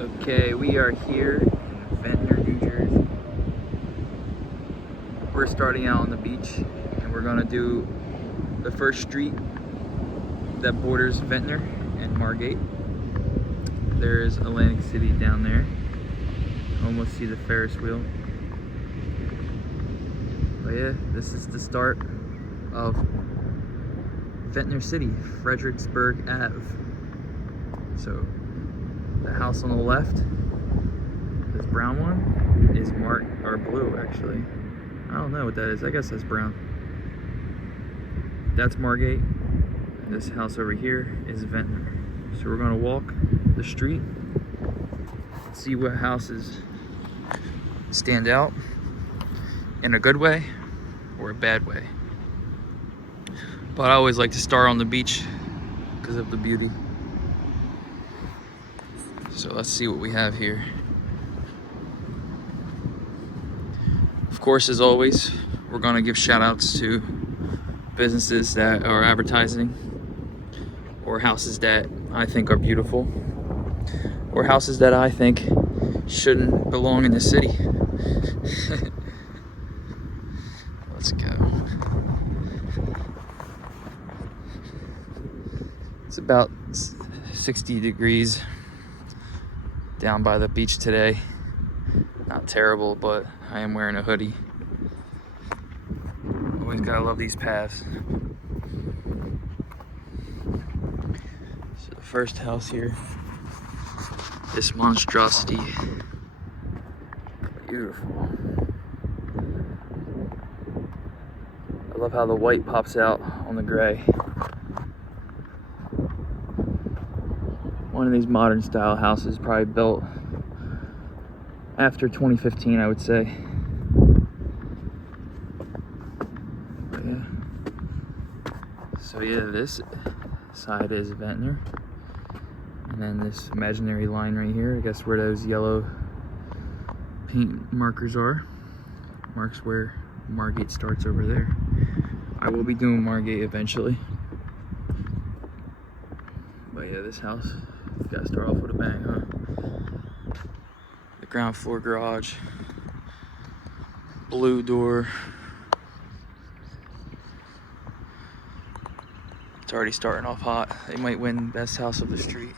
Okay, we are here in Ventnor, New Jersey. We're starting out on the beach and we're gonna do the first street that borders Ventnor and Margate. There's Atlantic City down there. Almost see the Ferris wheel. But yeah, this is the start of Ventnor City, Fredricksburg Ave. So the house on the left, this brown one, is marked, or blue actually. I don't know what that is. I guess that's brown. That's Margate. And this house over here is Ventnor. So we're gonna walk the street, see what houses stand out in a good way or a bad way. But I always like to start on the beach because of the beauty. So let's see what we have here. Of course, as always, we're gonna give shout outs to businesses that are advertising, or houses that I think are beautiful, or houses that I think shouldn't belong in the city. Let's go. It's about 60 degrees down by the beach today. Not terrible, but I am wearing a hoodie. Always gotta love these paths. So the first house here, this monstrosity. Beautiful. I love how the white pops out on the gray. One of these modern style houses, probably built after 2015, I would say. But yeah. So yeah, this side is Ventnor. And then this imaginary line right here, I guess where those yellow paint markers are, marks where Margate starts over there. I will be doing Margate eventually. But yeah, this house, you gotta start off with a bang, huh? The ground floor garage, blue door. It's already starting off hot. They might win best house of the street.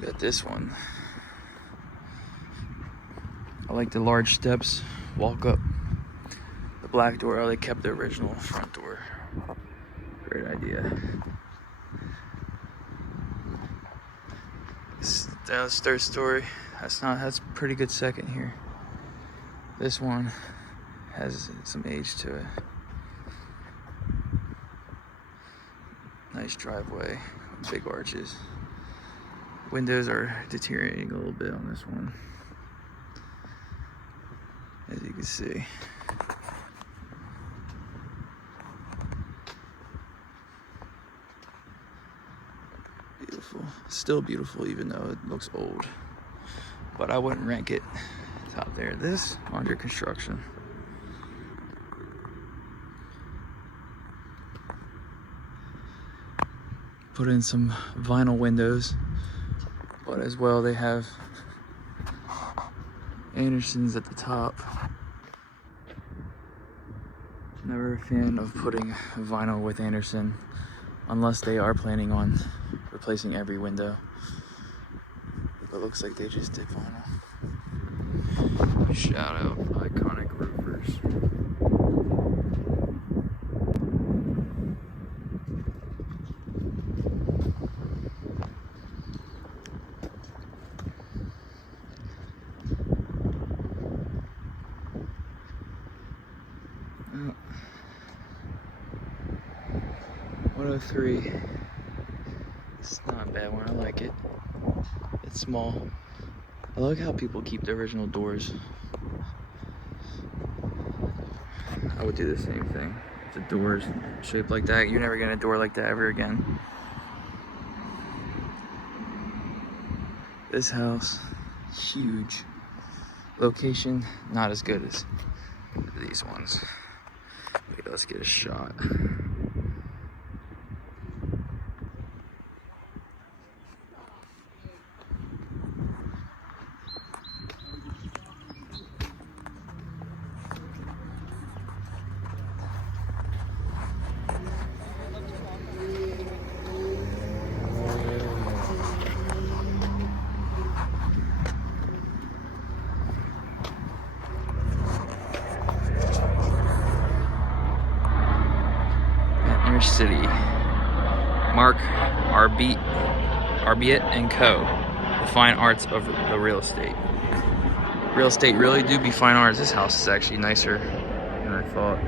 Got this one. I like the large steps, walk up. The black door, oh, they kept the original front door. Great idea. That's third story. That's a pretty good second here. This one has some age to it. Nice driveway, big arches. Windows are deteriorating a little bit on this one, as you can see. Beautiful, still beautiful even though it looks old. But I wouldn't rank it top there. This, under construction. Put in some vinyl windows, but as well they have Andersons at the top. Never a fan of putting vinyl with Anderson unless they are planning on replacing every window. But it looks like they just did vinyl. Shout out iconic roofers. Oh. 103. It's not a bad one, I like it. It's small. I like how people keep the original doors. I would do the same thing. If the door's shaped like that, you're never getting a door like that ever again. This house, huge. Location, not as good as these ones. Okay, let's get a shot. Mark Arbiet and Co. The fine arts of the real estate. Real estate really do be fine arts. This house is actually nicer than I thought.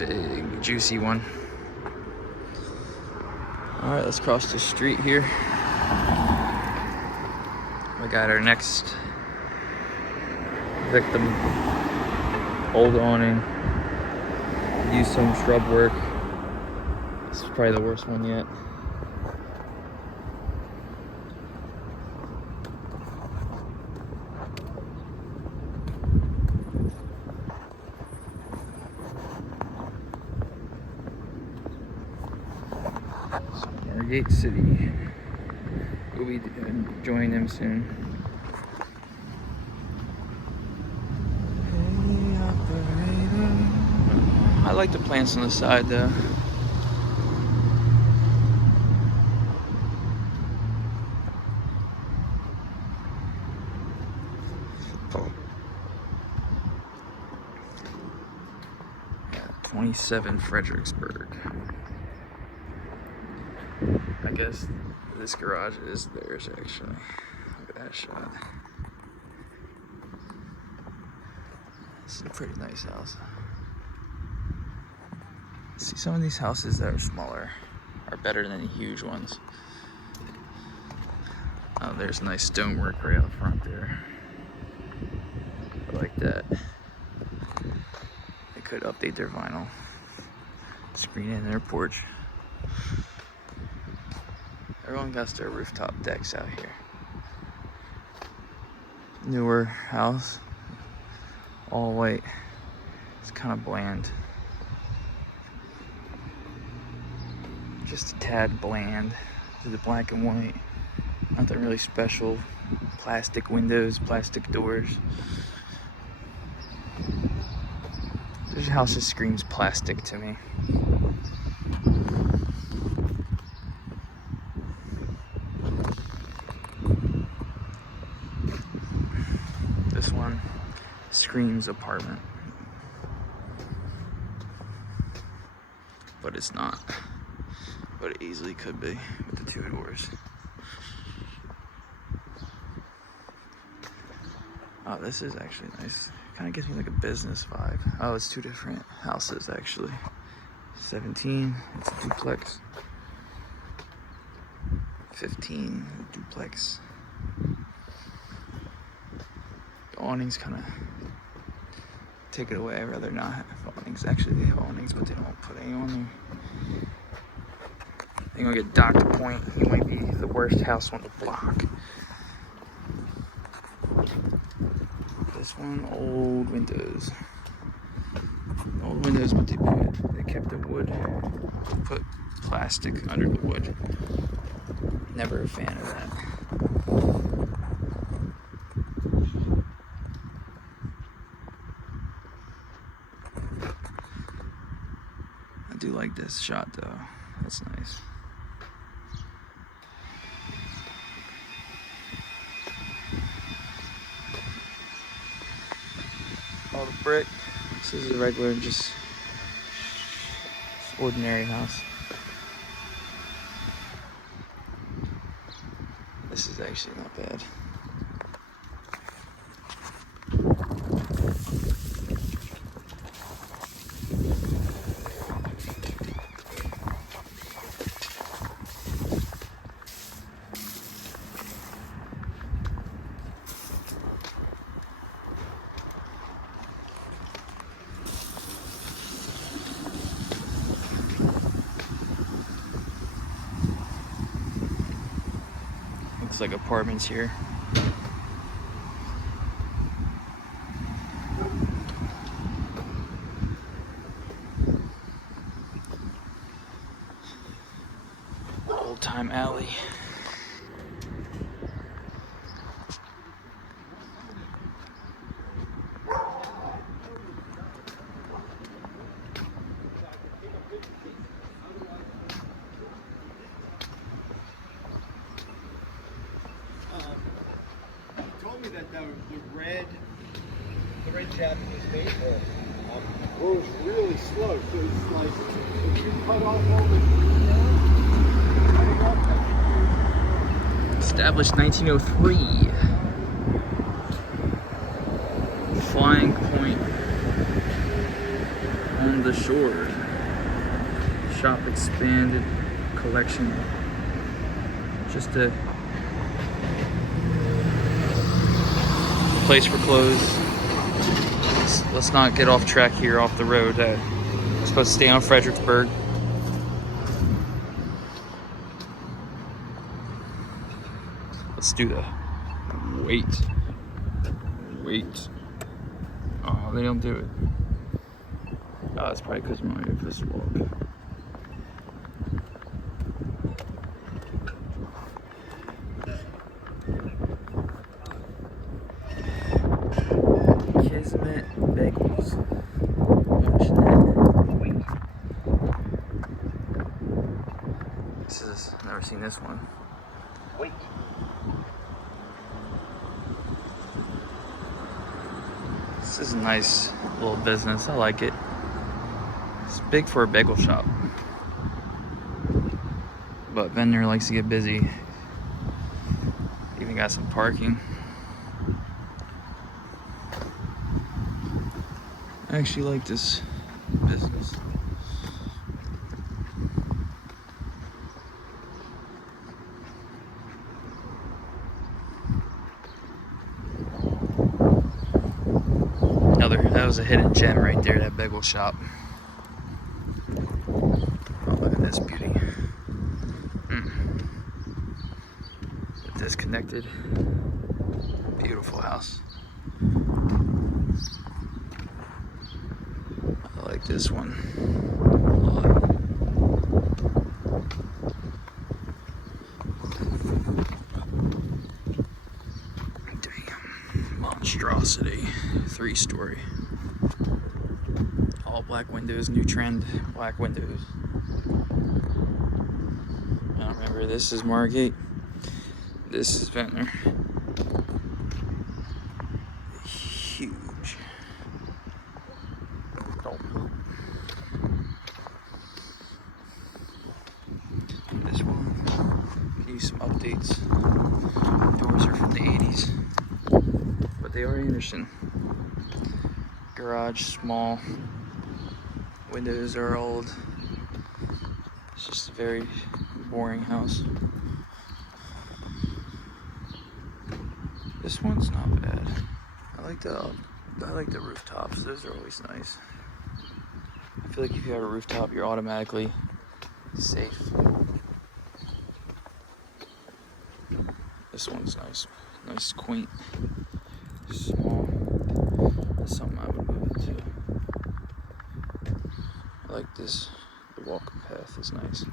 Big, juicy one. All right, let's cross the street here. We got our next victim. Old awning. Use some shrub work. This is probably the worst one yet. Gate City. We'll be joining them soon. I like the plants on the side though. Yeah, 27 Fredricksburg. I guess this garage is theirs actually. Look at that shot. This is a pretty nice house. See, some of these houses that are smaller are better than the huge ones. Oh, there's nice stonework right out front there. I like that. They could update their vinyl screen in their porch. Everyone got their rooftop decks out here. Newer house, all white. It's kind of bland. Just a tad bland. This is black and white. Nothing really special. Plastic windows, plastic doors. This house just screams plastic to me. This one screams apartment, but it's not. But it easily could be with the two doors. Oh, this is actually nice. Kind of gives me like a business vibe. Oh, it's two different houses actually. 17, it's a duplex. 15, duplex. The awnings kind of take it away. I'd rather not have awnings. Actually, they have awnings, but they don't put any on there. You're gonna get Dr. Point. He might be the worst house on the block. This one, old windows. Old windows, but they kept the wood. Put plastic under the wood. Never a fan of that. I do like this shot though. That's nice. All the brick. This is a regular, just ordinary house. This is actually not bad. Looks like apartments here. Old time alley. That the red jacket was made for. goes really slow. So it's like if you cut off all the trees now, Established 1903. Flying Point on the shore. Shop expanded collection. Just a place for clothes. Let's not get off track here, off the road. We're supposed to stay on Fredericksburg. Let's do the wait. Oh, they don't do it. Oh, that's probably because my office walk. Kismet Bagels. Watching that. This is, I've never seen this one. wait. This is a nice little business. I like it. It's big for a bagel shop. But Ventnor likes to get busy. Even got some parking. I actually like this business. That was a hidden gem right there, that bagel shop. Oh, look at this beauty. Disconnected. Beautiful house. I like this one a lot. Damn. Monstrosity. 3-story. All black windows, new trend, black windows. Now remember, this is Margate. This is Ventnor. Huge. Don't poop. This one, give you some updates. Doors are from the 80s, but they are Anderson. Garage small. Windows are old. It's just a very boring house. This one's not bad. I like the rooftops. Those are always nice. I feel like if you have a rooftop, you're automatically safe. This one's nice. Nice, quaint, small. That's something I would move into. I like this. The walking path is nice.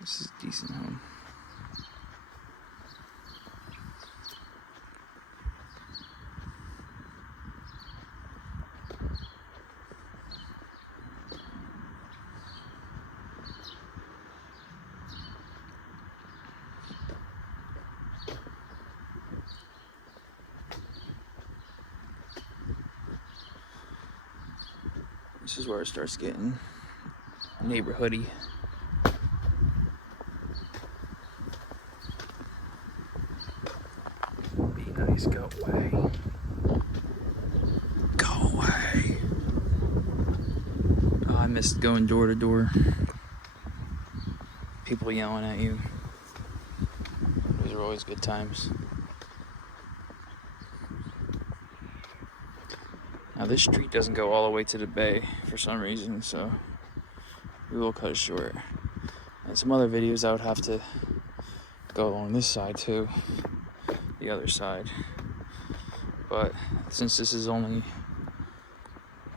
This is a decent home. This is where it starts getting neighborhoody. Be nice, go away. Go away. Oh, I missed going door to door. People yelling at you. Those are always good times. Now this street doesn't go all the way to the bay for some reason, so we will cut it short. And some other videos I would have to go along this side too, the other side. But since this is only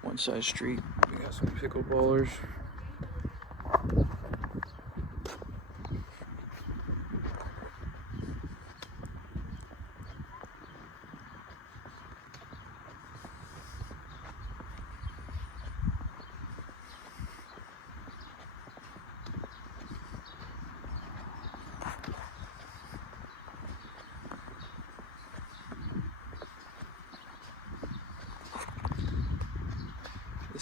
one side street, we got some pickleballers.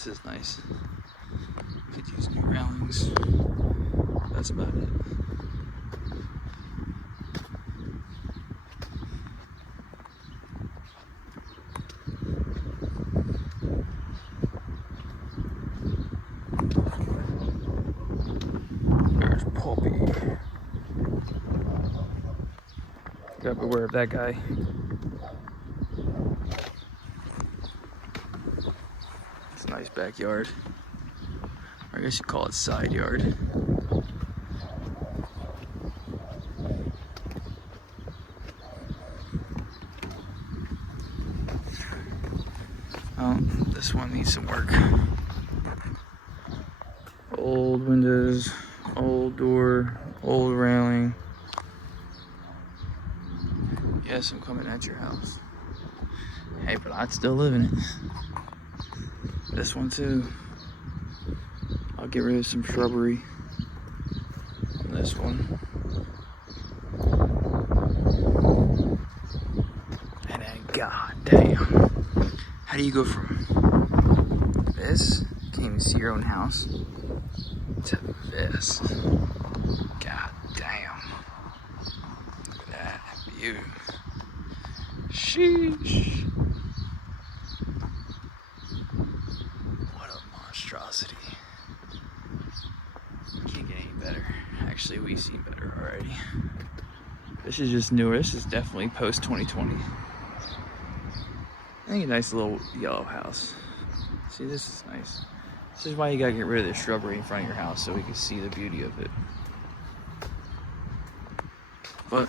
this is nice. Could use new railings. That's about it. There's Poppy. Gotta beware of that guy. It's a nice backyard. Or I guess you call it side yard. Oh, this one needs some work. Old windows, old door, old railing. Yes, I'm coming at your house. Hey, but I'd still live in it. This one too. I'll get rid of some shrubbery. This one. And then, god damn. How do you go from this, can't even see your own house, to this? God damn. Look at that view. Sheesh. What a monstrosity. Can't get any better. Actually, we've seen better already. This is just newer. This is definitely post 2020. I think a nice little yellow house. See, this is nice. This is why you gotta get rid of the shrubbery in front of your house so we can see the beauty of it. But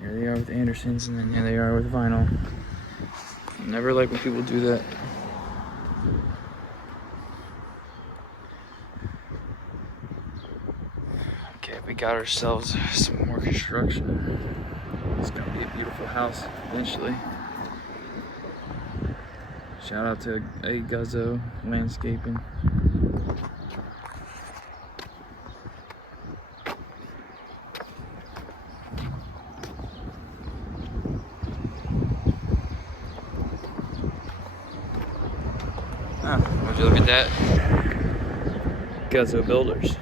here they are with Andersons, and then here they are with vinyl. Never like when people do that. Okay, we got ourselves some more construction. It's gonna be a beautiful house eventually. Shout out to A Guzzo Landscaping. Oh, would you look at that? Guzzo Builders.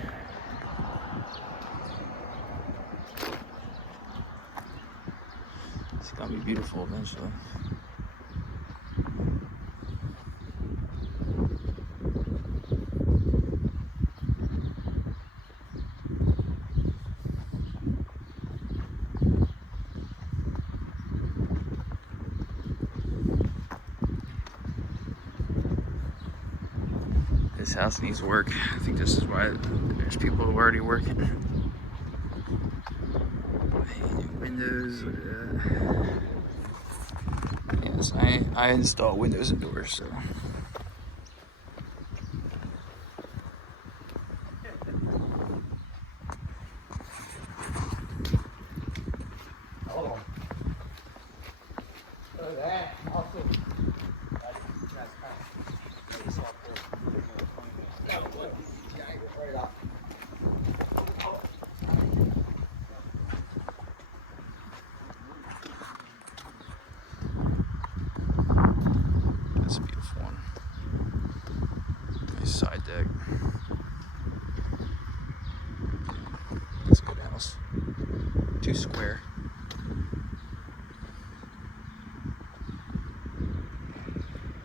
It's gonna be beautiful eventually. This house needs work. I think this is why there's people who are already working. Windows. Yes, I install windows and doors, so. Oh. Look at that. Awesome. That's a beautiful one. Nice side deck. That's a good house. 2 square.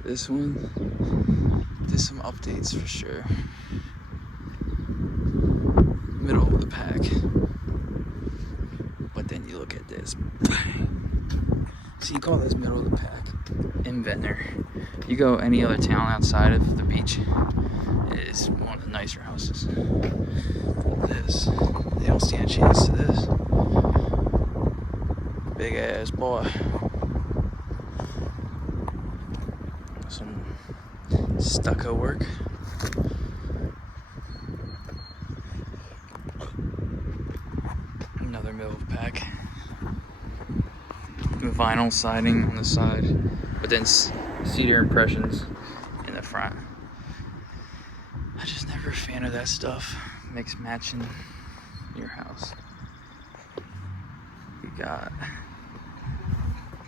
This one, did some updates for sure. Middle of the pack. But then you look at this. So you call this middle of the pack in Ventnor. You go any other town outside of the beach, it is one of the nicer houses. This, they don't stand a chance to this. Big ass boy. Some stucco work. Another middle of the pack. Vinyl siding on the side, but then cedar impressions in the front. I just never a fan of that stuff. Mix matching your house. You got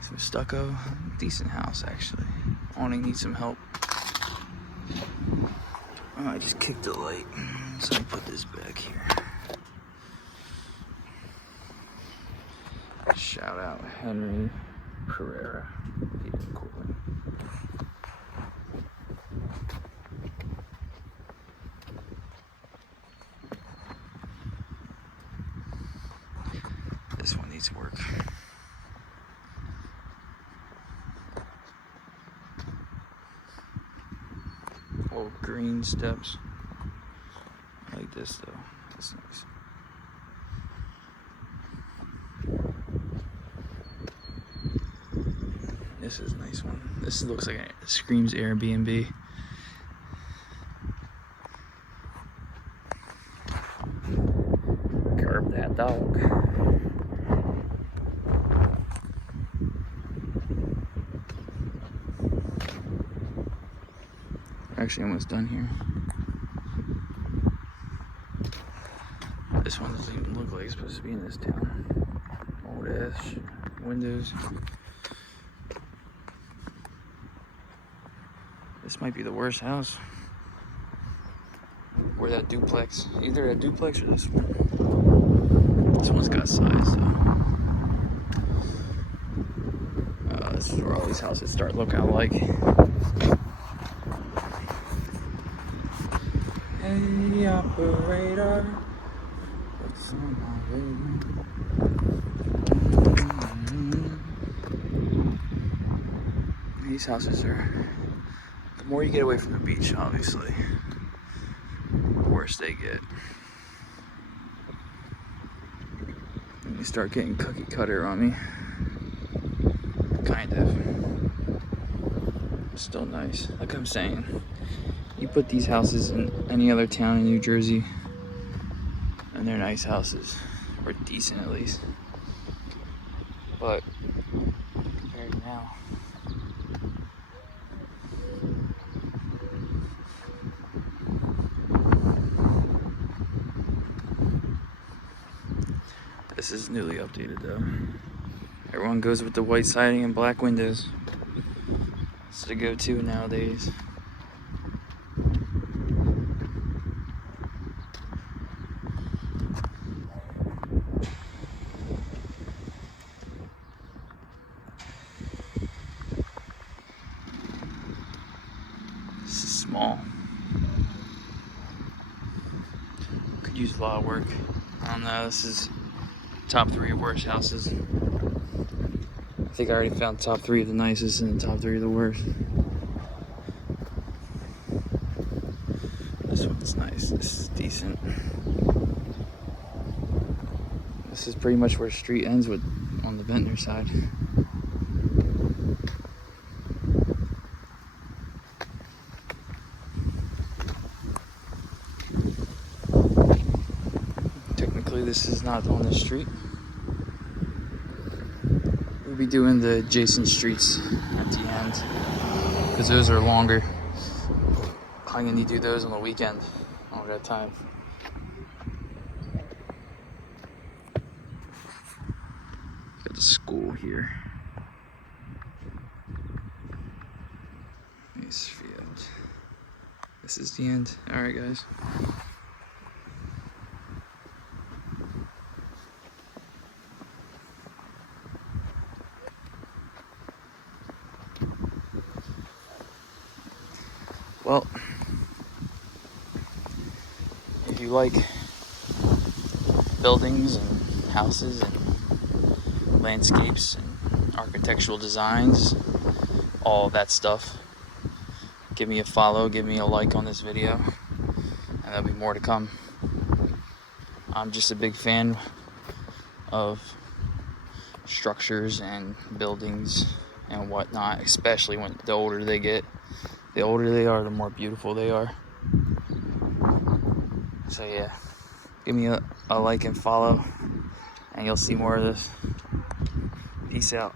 some stucco, decent house actually. Awning needs some help. Oh, I just kicked the light, so I put this back here. Shout out Henry Pereira. Heating and cooling. This one needs work. Old green steps. I like this though. That's nice. This is a nice one. This looks like it screams Airbnb. Curb that dog. Actually, almost done here. This one doesn't even look like it's supposed to be in this town. Old ass windows. This might be the worst house. Or that duplex. Either a duplex or this one. This one's got size though. This is where all these houses start looking alike. Hey operator, what's on my way? These houses are, the more you get away from the beach, obviously, the worse they get. And you start getting cookie cutter on me. Kind of. Still nice. Like I'm saying, you put these houses in any other town in New Jersey, and they're nice houses, or decent at least. But compared to now, this is newly updated though. Everyone goes with the white siding and black windows. It's the go-to nowadays. This is small. Could use a lot of work. I don't know, this is top 3 worst houses. I think I already found top 3 of the nicest and the top 3 of the worst. This one's nice. This is decent. This is pretty much where the street ends with on the Ventnor side. Technically, this is not on the street. We'll be doing the adjacent streets at the end because those are longer. I'm gonna need to do those on the weekend. I don't got time. Got the school here. Nice field. This is the end. All right, guys. Well, if you like buildings and houses and landscapes and architectural designs, all of that stuff, give me a follow, give me a like on this video, and there'll be more to come. I'm just a big fan of structures and buildings and whatnot, especially when the older they get. The older they are, the more beautiful they are. So yeah, give me a like and follow, and you'll see more of this. Peace out.